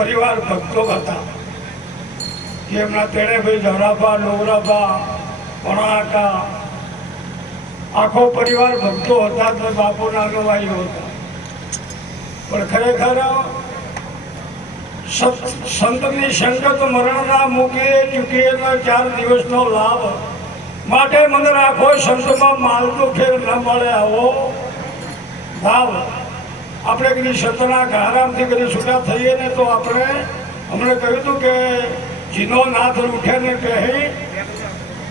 પરિવાર ભક્તો હતા. જેમના તેણે ભાઈ ઝારાપા ડોગરાપા વણાકા આખો પરિવાર ભક્તો હતા તો બાપુના અગવાઈઓ હતા. પણ ખરેખર સત- સંતની સંગત મરણના મૂકે ચૂકીએના ચાર દિવસનો લાભ માટે મને રાખો, સંતમાં માલતું ફેર ન મળે આવો ભાવ. આપણે કદી શતના આરામથી કદી છૂટા થઈએ ને તો આપણે હમણે કહ્યું હતું કે જીનો નાથ ઉઠે ને કહી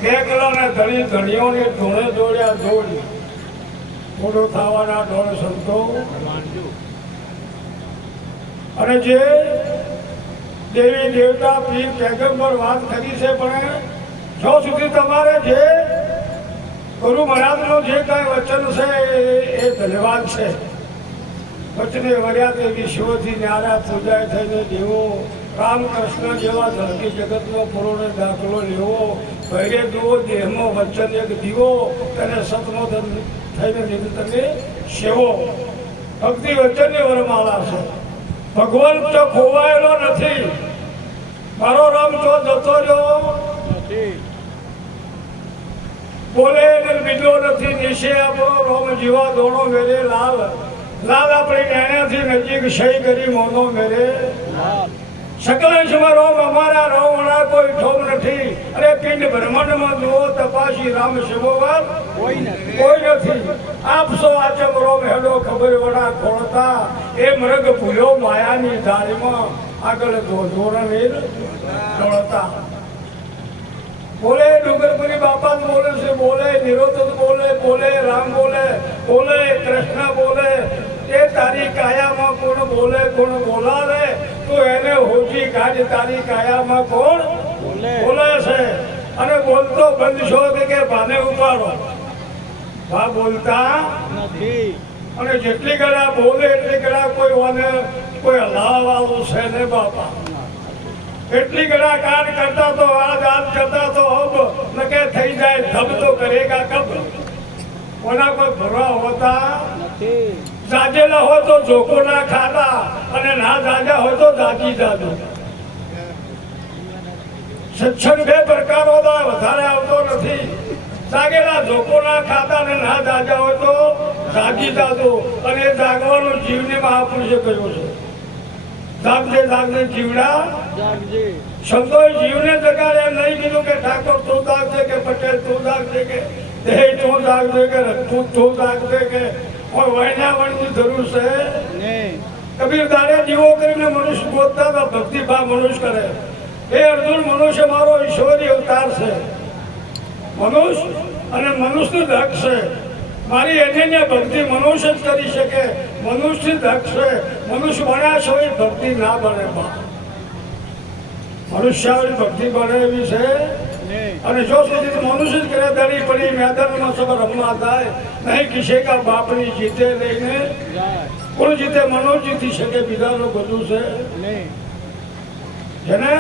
બે કલાને ધણી ધણીઓને ધોળે દોડ્યા દોડ થોડો થવાના દોડ સંતો. અને જે દેવી દેવતા પીર પેગમ્બર વાત કરી છે, પણ જો સુધી તમારે જે ગુરુ મહારાજનો જે કાંઈ વચન છે, એ ધન્યવાદ છે. વચને વર્યા દેવી શિવથી ન્યારા પૂજાય થઈને દેવો. રામકૃષ્ણ જેવા ધરતી જગતનો પૂર્ણ દાખલો લેવો. ભૈરે દુવો દેહમાં વચન એક દીવો. તેને સતમો ધન થઈને નિમિત્ત તમે સેવો. ભક્તિ વચનની વરમાળા છે. ભગવાન તો ખોવાયેલો નથી. મારો રામ તો જતો રહ્યો. બોલે બીજો નથી. નિશે આપણો રોમ જીવા દોડો મેરે લાલ. લાલ આપણી નેણાથી નજીક સહી કરી મોનો મેરે. સકલેશમાં રોમ અમારા રોમણા કોઈ ઠોમ નથી. અરે પિંડ બ્રહ્માંડમાં જુઓ તપાસી રામ શિવોવાર કોઈ નથી. આપસો આચમ રોમ હેડો ખબર વડા ખોળતા. એ મૃગ ભૂલ્યો માયાની ધારીમાં આગળ ધોરણ દોડતા બોલે ડુંગરપુરી બાપા જ બોલે છે બોલે નિરોધ બોલે બોલે રામ બોલે બોલે કૃષ્ણ બોલે એ તારી કાયામાં કોણ બોલે કોણ બોલાવે તો એને હોજી કાઢ તારી કાયામાં કોણ બોલે. છે. અને બોલતો બંધ છો કે ભાને ઉપાડો. ભા બોલતા નથી. અને જેટલી ગળા બોલે એટલી ગળા કોઈ વાને કોઈ હલાવાળું છે ને બાપા. એટલી ગળા કાઢ કરતા તો આજ કોઈ ભરવા હોતા? તો જોકો ના ખાતા અને ના જાજા હોય તો જાજી જાજો. શિક્ષણ બે પ્રકારો વધારે આવતો નથી. જાગેલા જોકો ના ખાતા અને ના જાજા હોય તો જાગી જાજો. અને એ જાગવાનું જીવને મહાપુરુષે કહ્યું છે. જાગજે જાગજે જીવડા. સંતોએ જીવને જગાડે એમ નહીં કીધું કે ઠાકોર તું જાગજે કે પટેલ તું જાગજે કે દેહ તું જાગજે કે રજપૂત તું જાગજે કે કોઈ વણની જરૂર છે? કબીર દાડે દીવો કરીને મનુષ્ય ગોતતા હતા ભક્તિભાવ મનુષ્ય કરે. એ અર્જુન મનુષ્ય મારો ઈશ્વરી અવતાર છે. મનુષ્ય અને મનુષ્ય દક્ષ છે. મારી એને ભક્તિ મનુષ્ય જ કરી શકે. મનુષ્ય દક્ષ છે. મનુષ્ય ભણ્યા છો એ ભક્તિ ના બને બા. મનુષ્યાવરી ભક્તિ બને એવી છે? અને જો સુધી મનુષ્ય કરે દડી પડી, મેદાનમાં સબ રમવા થાય નહીં કિસે કા બાપની જીતે લઈને, કોણ જીતે મનોજ જીતી શકે, બીજાનું બધું છે. જેને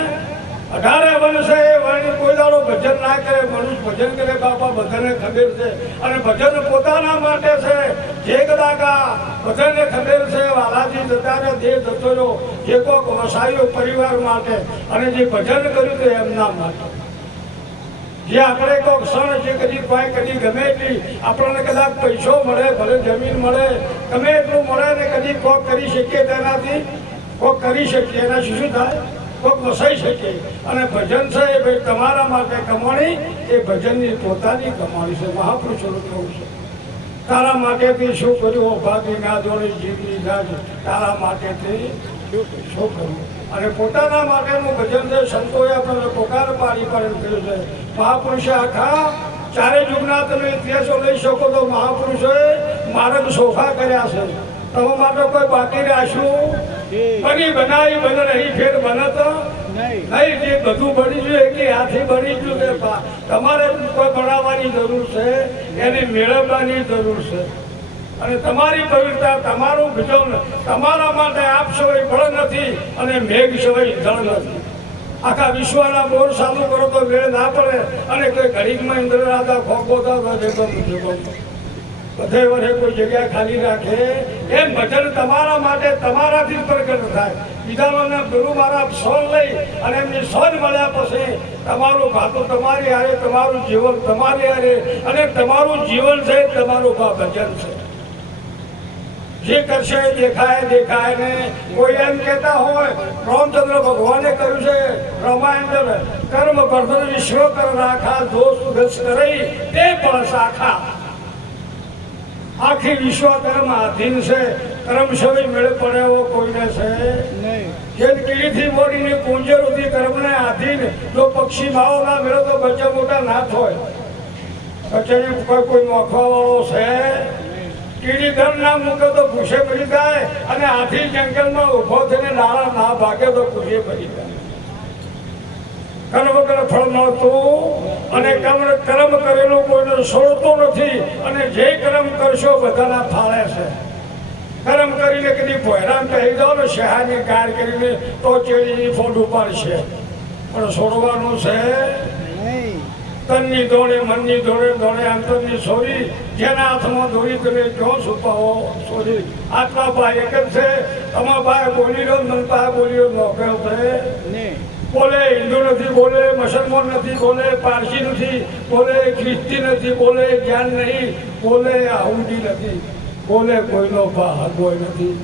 અઢારે વર્ષે એ વર્ણ કોઈ દાડો ભજન ના કરે, મનુષ્ય ભજન કરે, બાપા બધાને ખબર છે. અને ભજન પોતાના માટે છે. જે કદાકા બધાને ખબર છે. વાલાજી જતા ને દેહ જતો જે કોક વસાયો પરિવાર માટે. અને જે ભજન કર્યું તે એમના માટે. જે આપણે કોઈક ક્ષણ છે, કદી પાય કદી ગમે એટલી, આપણને કદાચ પૈસો મળે, ભલે જમીન મળે, ગમે એટલું મળે ને કદી કોક કરી શકીએ તેનાથી, કોક કરી શકીએ એનાથી શું થાય? કોક વસાઈ શકીએ. અને ભજન છે એ ભાઈ તમારા માટે કમાણી, એ ભજનની પોતાની કમાણી છે. મહાપુરુષોનું કહું છે. તારા માટેથી શું કર્યું? ભાગી ના જોડે જીવની ના તારા માટેથી શું કરવું અને પોતાના માટેનું ભજન છે સંતોએ આપણને પોકાર પાડી પાડેલ કર્યું છે. મહાપુરુષે આખા ચારે જુગના તમે ઇતિહાસો લઈ શકો તો મહાપુરુષોએ માર્ગ સોફા કર્યા છે. તમે માટે કોઈ બાકી રાખ્યું? બની બનાવી, બને રહી, ફેર બનત. નહીં, જે બધું બની ગયું કે હાથી બની ગયું તમારે કોઈ બનાવવાની જરૂર છે? એને મેળવવાની જરૂર છે. અને તમારી પવિત્રતા તમારું ભજન તમારા માટે આપ સવાય બળ નથી અને મેઘ સવાય જળ નથી. આખા વિશ્વના બોર ચાલુ કરો તો વેળ ના પડે અને કોઈ ઘડીકમાં ઇન્દ્ર રાજા ખોખો થતો દેખો બધે વરે કોઈ જગ્યા ખાલી રાખે. એમ ભજન તમારા માટે તમારાથી જ પ્રગટ થાય. બીજાના ગુરુ મારા સોન લઈ અને એમની સોન મળ્યા પછી તમારું ભાતું તમારી હારે, તમારું જીવન તમારી હારે અને તમારું જીવન છે તમારું ભજન છે. જે કરશે દેખાય દેખાય ને કોઈ એમ કહેતા હોય રામચંદ્ર ભગવાને કહ્યું છે રામાયણ કર્મ વર્ધન વિશ્વ કર રાખા દોષ ગસ કરી તે પણ શાખા. આખી વિશ્વ કર્મ આધીન છે કર્મ સમય મેળે પડે એવો કોઈને છે? જે કીડીથી મોડીને કુંજર સુધી કર્મને આધીન જો પક્ષી ભાવ ના મેળો તો બચ્ચા મોટા નાથ હોય. કચેરી કોઈ કોઈ નોખવા વાળો છે? કીડી ધર ના મૂકે તો ભૂસે જાય અને હાથી જંગલમાં ઊભો થઈને નાળા ના ભાગે તો ભૂસે પડી જાય. કર્મ વગર ફળ મળતું અને કર્મ કર્મ કરેલું કોઈને છોડતો નથી અને જે કર્મ કરશો બધાના ફાળે છે. કર્મ કરીને કદી ભોયરામ કહી દો ને શહાની ગાળ કરીને તો ચેડીની ફોડ ઉપાડશે. પણ છોડવાનું છે તનની દોડે મનની દોડે દોડે અંતરની સોરી જેના હાથમાં દોરી તમે ક્યાં છુપાવો સોરી. આટલા ભાઈ એક જ છે તમારા ભાઈ બોલી રહ્યો મન ભાઈ બોલી રહ્યો નોકરો છે બોલે હિન્દુ નથી બોલે મુસલમાન નથી બોલે પારસી નથી બોલે ખ્રિસ્તી નથી બોલે જ્ઞાન નહીં બોલે આહુદી નથી બોલે કોઈનો ભાગ હોય નથી.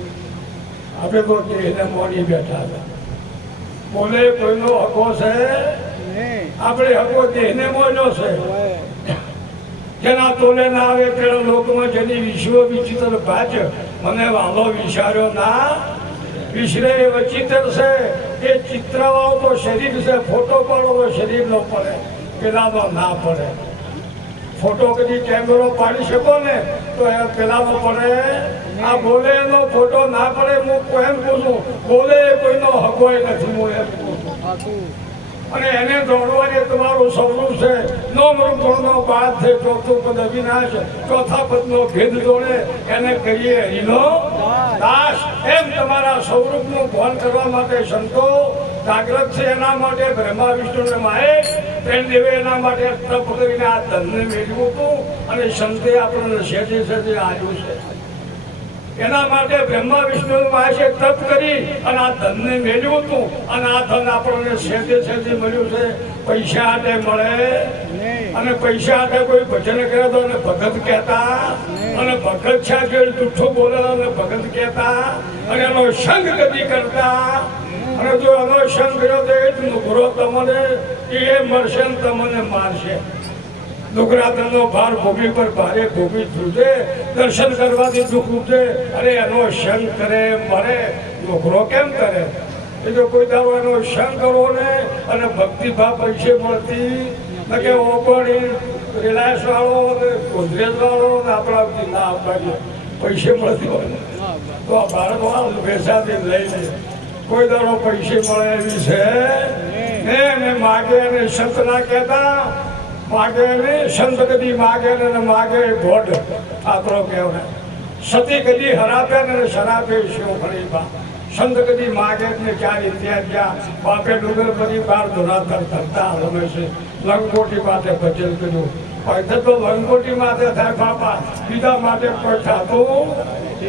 આપણે તો દેહને મોડી બેઠા હતા બોલે કોઈનો હકો છે આપણે હકો દેહને મોજો છે. જેના તોલે ના આવે તેના લોકમાં જેની વિશ્વ વિચિત્ર ભાજ મને વાલો વિચાર્યો ના. વિશ્રે એ વચિત્ર છે, એ ચિત્રવાળો તો શરીર છે, ફોટો પાડો તો શરીર નો પડે પેલાનો ના પડે. ફોટો કદી કેમેરો પાડી શકો ને, તો એ પેલાનો પડે. આ બોલે એનો ફોટો ના પડે, હું એમ પૂછું? બોલે કોઈનો હકો નથી, હું એમ પૂછું. અને એને દોડવાની તમારું સૌનું છે. નો મૃગુણનો બાદ છે, ચોથું પદ અવિનાશ, ચોથા પદનો ભેદ દોડે એને કહીએ હરિનો દાસ એમ તમારા સ્વરૂપનું ભાન કરવા માટે સંતો જાગ્રત છે. એના માટે બ્રહ્મા વિષ્ણુ ને માહે પ્રેમ દેવે એના માટે તપ કરીને આ ધનને મેળવ્યું હતું અને સંતે આપણને સેજે સેજે આવ્યું છે. એના માટે બ્રહ્મા વિષ્ણુ મહેશે તપ કરી અને આ ધનને મેળવ્યું હતું. અને આ ધન આપણને સેતે સેતે મળ્યું છે. પૈસા હાટે મળે. અને પૈસા હાટે કોઈ ભજન કરે તો અને ભગત કહેતા. અને ભગત છે કે જૂઠું બોલે અને ભગત કહેતા. અને એનો સંગ કદી કરતા. અને જો એનો સંગ કર્યો તો એ જ તમને, એ મળશે તમને મારશે. દુઃખરાત્રનો ભાર ભૂમિ પર ભારે ભૂમિ ધ્રુજે દર્શન કરવાથી દુઃખ ઉઠે. અરે એનો શંક કરે મરે. નોકરો કેમ કરે? એ જો કોઈ દારો એનો સંગ કરો ને અને ભક્તિભાવ પૈસે મળતી કે ઓગણી રિલાયન્સ વાળો ને ગોદરેજ વાળો ને આપણા ના આપણા પૈસે મળતી હોય તો આ ભારતમાં વાળો લઈને કોઈ દાડો પૈસે મળે એવી છે? ને મેં માગે અને સંત ના કહેતા માગે ને સંત કદી માગે ને માગે ભોડ ઠાકરો કહેવાય. સતી કદી હરાપે ને શરાપે શિવ ફળીબા સંત કદી માગે ને ચાર ઇતિહાસ જ્યાં બાપે ડુંગર પછી બાર ધોરાતર ધરતા રમે છે. લંગોટી માટે ભજન કર્યું. પૈસા તો લંગોટી માટે થાય બાપા. બીજા માટે કોઈ થતું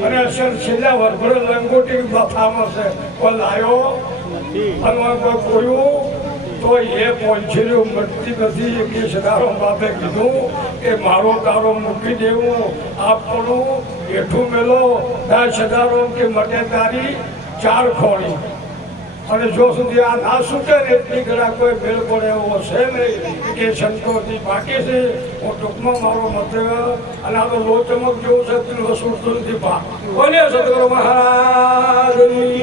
અને અસર છેલ્લા વરભર લંગોટી બફામાં છે. કોઈ લાયો? અને કોયું તો એ પહોંચેલું મળતી નથી. કે સદારો બાપે કીધું કે મારો તારો મૂકી દેવું. આપણું એઠું મેલો. ના સદારો કે મને તારી ચાર ખોળી. અને જો સુધી આ ના છૂટે ને એટલી ઘણા કોઈ મેળ પડે એવો છે નહીં કે સંતોષની બાકી છે. હું ટૂંકમાં મારો મત અને આ તો લો ચમક જેવું છે તિલ વસૂલ નથી પા બોલે સદગુરુ મહારાજની.